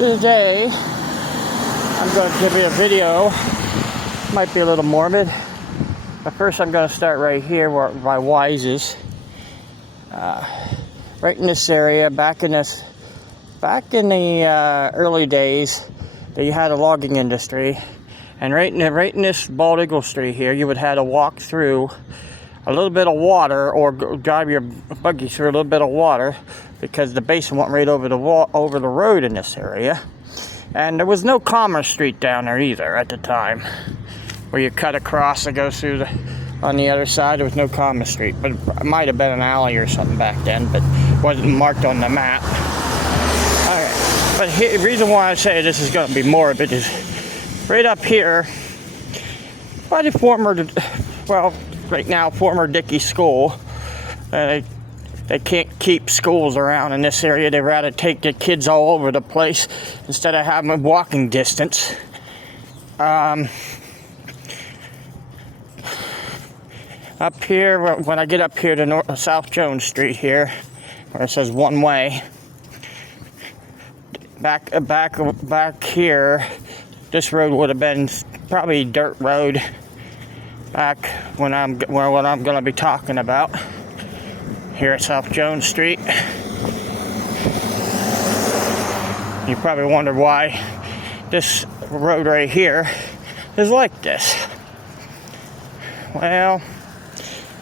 Today, I'm going to give you a video. Might be a little morbid, but first I'm going to start right here where my Wise is. Right in this area, back in the early days, that you had a logging industry, and right in this bald eagle street here, you would have to walk through a little bit of water, or drive your buggy through a little bit of water, because the basin went right over the road in this area. And there was no Commerce Street down there either at the time, where you cut across and go through on the other side. There was no Commerce Street, but it might have been an alley or something back then, but wasn't marked on the map. All right, but the reason why I say this is going to be morbid is right up here by the former, well, right now former Dickey School. They can't keep schools around in this area. They'd rather take the kids all over the place instead of having them walking distance. Up here, when I get up here to South Jones Street here, where it says one way, back here, this road would have been probably dirt road back when what I'm going to be talking about here at South Jones Street. You probably wonder why this road right here is like this. Well,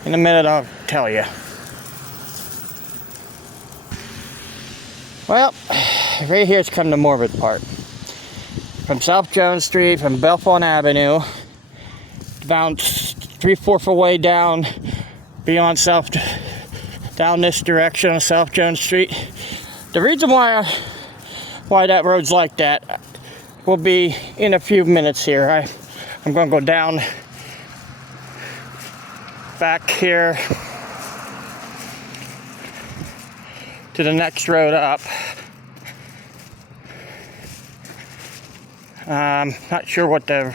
in a minute I'll tell you. Well, right here's come the morbid part. From South Jones Street, from Bellefonte Avenue, about 3/4 of a way down beyond down this direction on South Jones Street. The reason why that road's like that will be in a few minutes here. I'm going to go down back here to the next road up. Not sure what I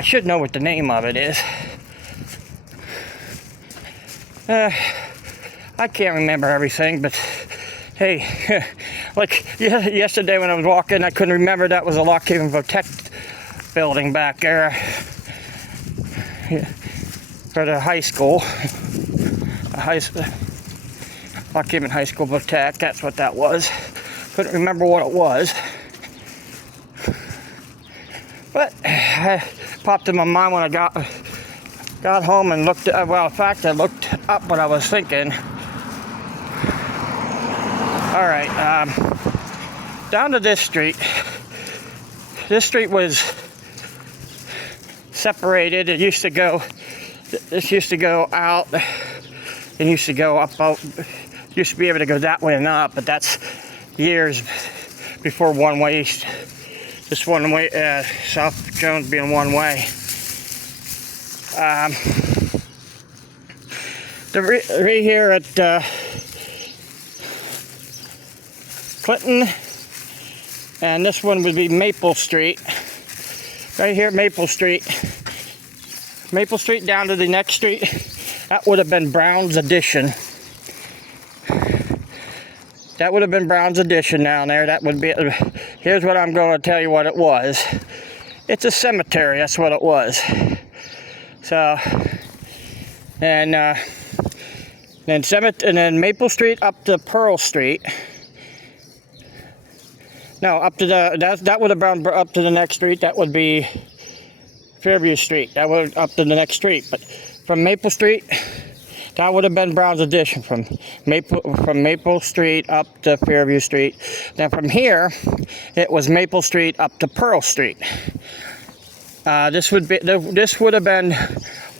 should know what the name of it is. I can't remember everything, but hey, like yesterday when I was walking, I couldn't remember that was a Lock Haven Protect building back there for the high school. Lock Haven High School Protect, that's what that was. Couldn't remember what it was. But it popped in my mind when I got home and looked at, well, in fact, I looked up what I was thinking. All right, down to this street. This street was separated. This used to go out, and used to go up. Used to be able to go that way and up, but that's years before one way. This one way, South Jones being one way. Right here at Clinton, and this one would be Maple Street. Right here, Maple Street down to the next street. That would have been Brown's Addition. That would have been Brown's Addition down there. That would be. Here's what I'm going to tell you what it was. It's a cemetery. That's what it was. So, and then Maple Street up to Pearl Street. No, up to that would have been up to the next street. That would be Fairview Street. That would up to the next street. But from Maple Street, that would have been Brown's Addition. From Maple Street up to Fairview Street. Then from here, it was Maple Street up to Pearl Street. This would have been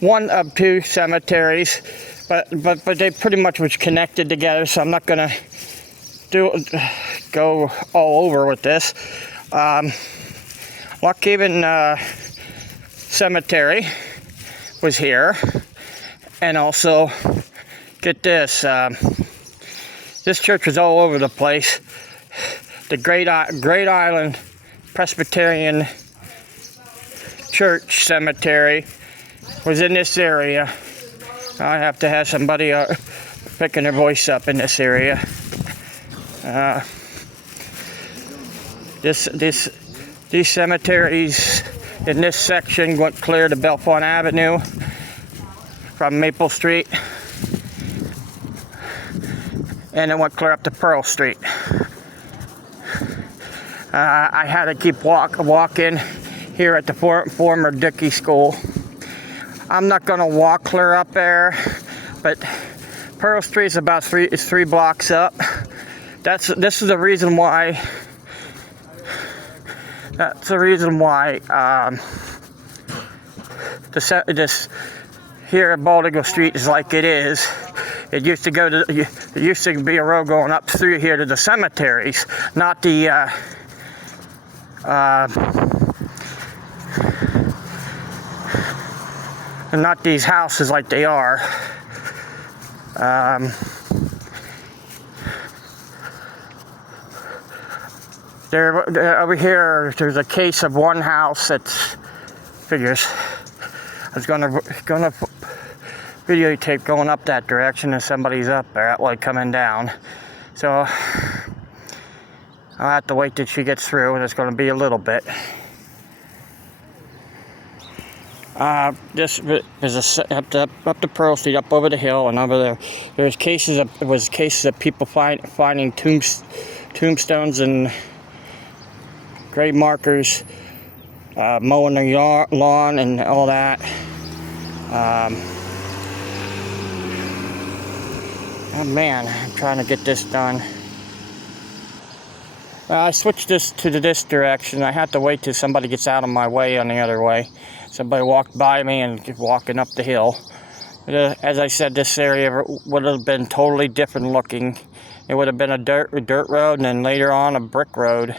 one of two cemeteries, but they pretty much was connected together. So I'm not gonna go all over with this. Lock Haven Cemetery was here, and also get this. This church was all over the place. The Great Island Presbyterian Church Cemetery was in this area. I have to have somebody picking their voice up in this area. These cemeteries in this section went clear to Bellefonte Avenue from Maple Street, and it went clear up to Pearl Street. I had to keep walking here at the former Dickey School. I'm not going to walk clear up there, but Pearl Street is about three blocks up. This is the reason why. That's the reason why this here at Bald Eagle Street is like it is. It used to be a road going up through here to the cemeteries, not the not these houses like they are. Over here, there's a case of one house that's figures. I was gonna videotape going up that direction, and somebody's up there, like coming down. So I'll have to wait till she gets through, and it's gonna be a little bit. This is up the Pearl Street, up over the hill, and over there. There's cases of people finding tombstones and grave markers, mowing their lawn and all that. Oh man, I'm trying to get this done. I switched this to this direction. I have to wait till somebody gets out of my way on the other way. Somebody walked by me and walking up the hill. As I said, this area would have been totally different looking. It would have been a dirt road, and then later on a brick road,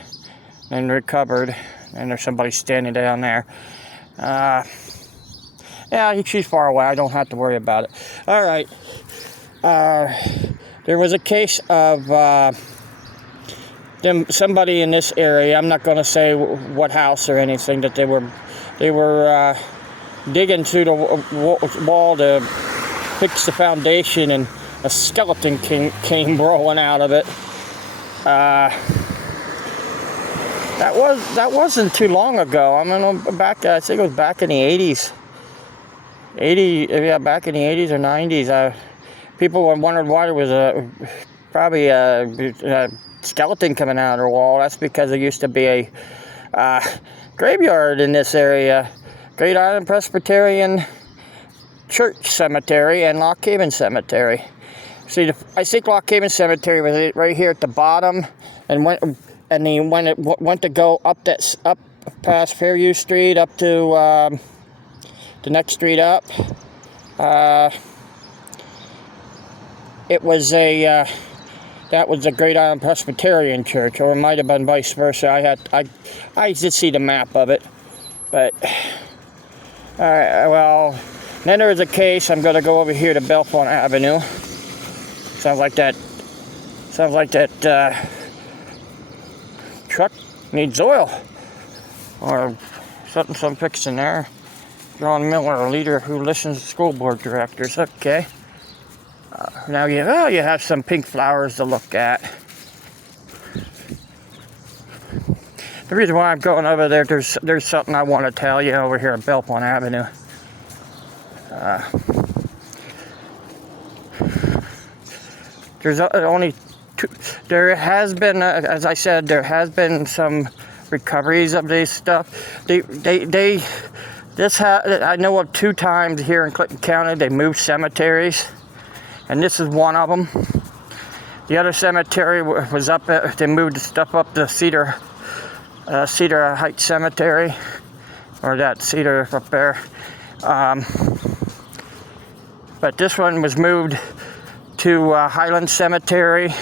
and recovered. And there's somebody standing down there. Yeah, she's far away. I don't have to worry about it. All right. There was a case of somebody in this area. I'm not going to say what house or anything, that they were digging through the wall to fix the foundation, and a skeleton came rolling out of it. That wasn't too long ago. I mean, I think it was back in the 80s. Back in the 80s or 90s. People wondered why there was probably a skeleton coming out of the wall. That's because there used to be a graveyard in this area. Great Island Presbyterian Church Cemetery and Lock Haven Cemetery. See, I think Lock Haven Cemetery was right here at the bottom, and when it went to go up past Fairview Street up to the next street up, it was that was the Great Island Presbyterian Church, or it might have been vice versa. I did see the map of it, but all right. Well, then there was a case. I'm going to go over here to Bellefonte Avenue. Sounds like that truck needs oil, or something fixing there. John Miller, a leader who listens to school board directors. Okay. Now you have some pink flowers to look at. The reason why I'm going over there, there's something I want to tell you over here at Bellefonte Avenue. There's only two. There has been, as I said, there has been some recoveries of this stuff. I know of 2 times here in Clinton County they moved cemeteries, and this is one of them. The other cemetery was they moved the stuff up to Cedar Heights Cemetery, or that Cedar up there. But this one was moved to Highland Cemetery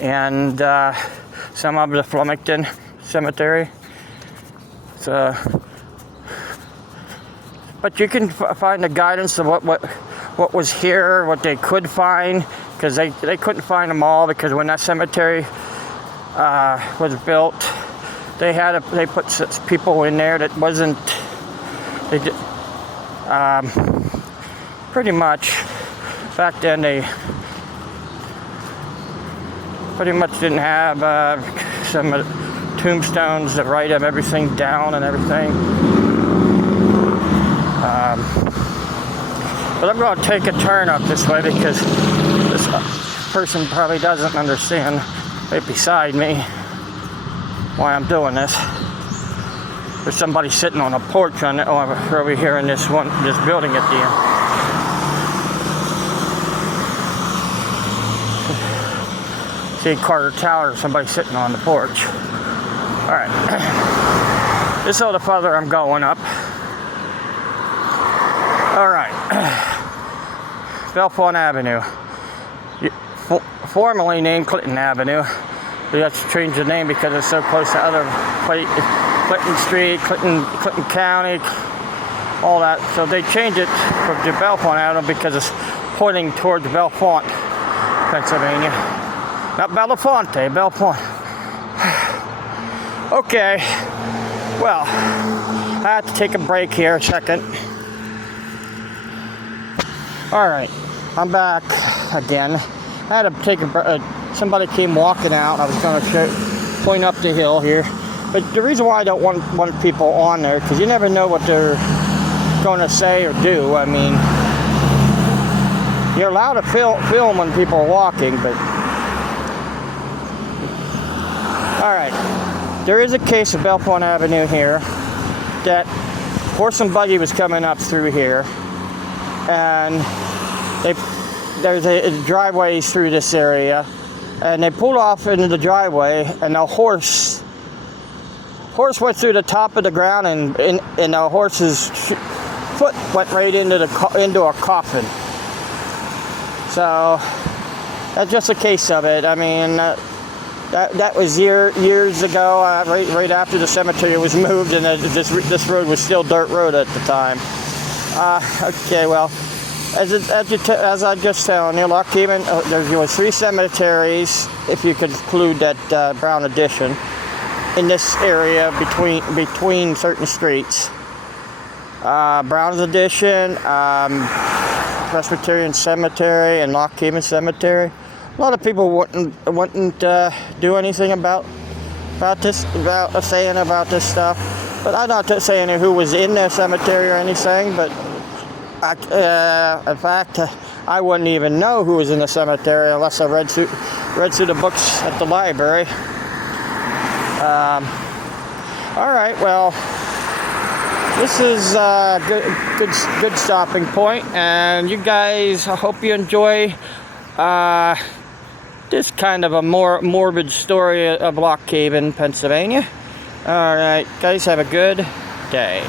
and some of the Flemington Cemetery. So, but you can find the guidance of what was here, what they could find, because they couldn't find them all, because when that cemetery was built, they put such people in there that wasn't, pretty much back then they pretty much didn't have some tombstones to write everything down and everything. But I'm going to take a turn up this way because this person probably doesn't understand right beside me why I'm doing this. There's somebody sitting on a porch over here in this building at the end. See Carter Tower, somebody sitting on the porch. Alright. This is a little further I'm going up. Alright. Bellefonte Avenue. Formerly named Clinton Avenue. We have to change the name because it's so close to other Clinton Street, Clinton County, all that. So they changed it to Bellefonte Avenue because it's pointing towards Bellefonte, Pennsylvania. Not Bellefonte, Bellefonte. Okay. Well, I have to take a break here a second. Alright, I'm back again. I had to take somebody came walking out. I was going to point up the hill here. But the reason why I don't want people on there, because you never know what they're going to say or do. I mean, you're allowed to film when people are walking, but... Alright, there is a case of Bellefonte Avenue here that horse and buggy was coming up through here, and there's a driveways through this area, and they pulled off into the driveway, and the horse went through the top of the ground, and the horse's foot went right into a coffin. So that's just a case of it. I mean, that was years ago, right after the cemetery was moved, and this road was still dirt road at the time. Okay, well, as I just said, near Lock Haven, there was 3 cemeteries, if you could include that Brown addition, in this area between certain streets. Brown's Addition, Presbyterian Cemetery, and Lock Haven Cemetery. A lot of people wouldn't do anything about saying about this stuff. But I'm not saying who was in the cemetery or anything. But in fact, I wouldn't even know who was in the cemetery unless I read through the books at the library. All right, well, this is a good stopping point, and you guys, I hope you enjoy this kind of a more morbid story of Lock Haven, Pennsylvania. All right, guys, have a good day.